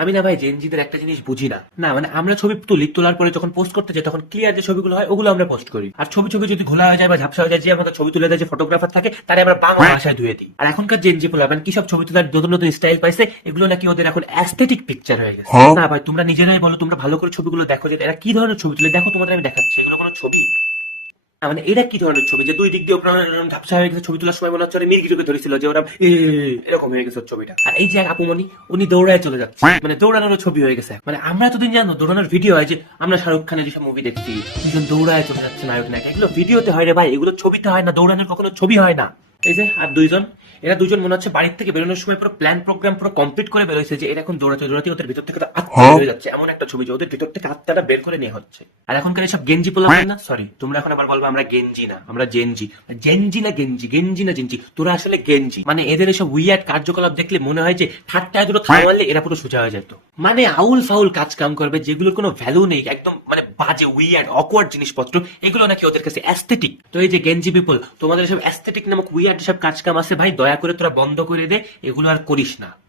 আমি না ভাই জেনজিদের একটা জিনিস বুঝি না, না মানে আমরা ছবি তোলার পরে যখন পোস্ট করতে যাই তখন ক্লিয়ার যে ছবিগুলো হয় ওগুলো আমরা পোস্ট করি, আর ছবি যদি ঘোলা হয়ে যায় বা ঝাপসা হয়ে যায়, যে আমাদের ছবি তুলে দেয় যে ফটোগ্রাফার থাকে তারে আমরা বাংলা ভাষায় ধুয়ে দিই। আর এখনকার জেনজি পোলাপান কি সব ছবি তোলার নতুন নতুন স্টাইল পাইছে, এগুলো নাকি ওদের এখন অ্যাস্থেটিক পিকচার হয়ে গেছে। না ভাই তোমরা নিজেরাই বলো, তোমরা ভালো করে ছবিগুলো দেখো যে এরা কি ধরনের ছবি তুলে, দেখো তোমাদের আমি দেখাচ্ছি, এগুলো কোনো ছবি না, মানে এটা কি ধরনের ছবি যে দুই দিক দিয়ে ওরা ঝাপসা হয়ে গেছে, ছবি তোলার সময় মনে হচ্ছে ওরা মির্গিটাকে ধরেছিল যে ওরা এরকম হয়ে গেছে ছবিটা। আর এই যে এক আপুমনি, উনি দৌড়ায় চলে যাচ্ছে, মানে দৌড়ানোর ছবি হয়ে গেছে। মানে আমরা এতদিন জানো দৌড়ানোর ভিডিও হয় যে আমরা শাহরুখ খানের যেসব মুভি দেখছি, দুজন দৌড়ায় চলে যাচ্ছে নায়ক নায়িকা, এগুলো ভিডিওতে হয় রে ভাই, এগুলো ছবিতে হয় না, দৌড়ানোর কখনো ছবি হয় না। এই যে আর দুইজন, এরা দুজন মনে হচ্ছে বাড়ির থেকে বেরোনোর সময় পুরো প্ল্যান প্রোগ্রাম পুরো কমপ্লিট করে বেরোইছে যে এরা এখন দৌড়াতে দৌড়াতে ওদের ভিতর থেকে আত্মা বের হয়ে যাচ্ছে, এমন একটা ছবি যে ওদের ভিতর থেকে আত্মাটা বের করে নেওয়া হচ্ছে। আর এখনকার এসব গেঞ্জি পোলা না, সরি তোমরা এখন আবার বলবো আমরা গেঞ্জি না, আমরা জেনজি। জেনজি না গেঞ্জি, গেঞ্জি না জেনজি, তোরা আসলে গেঞ্জি। মানে এদের এসব উইয়ার্ড কার্যকলাপ দেখলে মনে হয় যে ঠাট্টায় দুটো থামালে এরা পুরো সোজা হয়ে যেত। মানে আউল ফাউল কাজ কাম করবে যেগুলোর কোনো ভ্যালু নেই, একদম মানে বাজে উইয়ার্ড অকওয়ার্ড জিনিসপত্র, এগুলো নাকি ওদের কাছে অ্যাস্থেটিক। তো এই যে গেঞ্জি পিপল, তোমাদের সব অ্যাস্থেটিক নামক উইয়ার্ড সব কাজ কাম আছে ভাই, দয়া করে তোরা বন্ধ করে দে, এগুলো আর করিস না।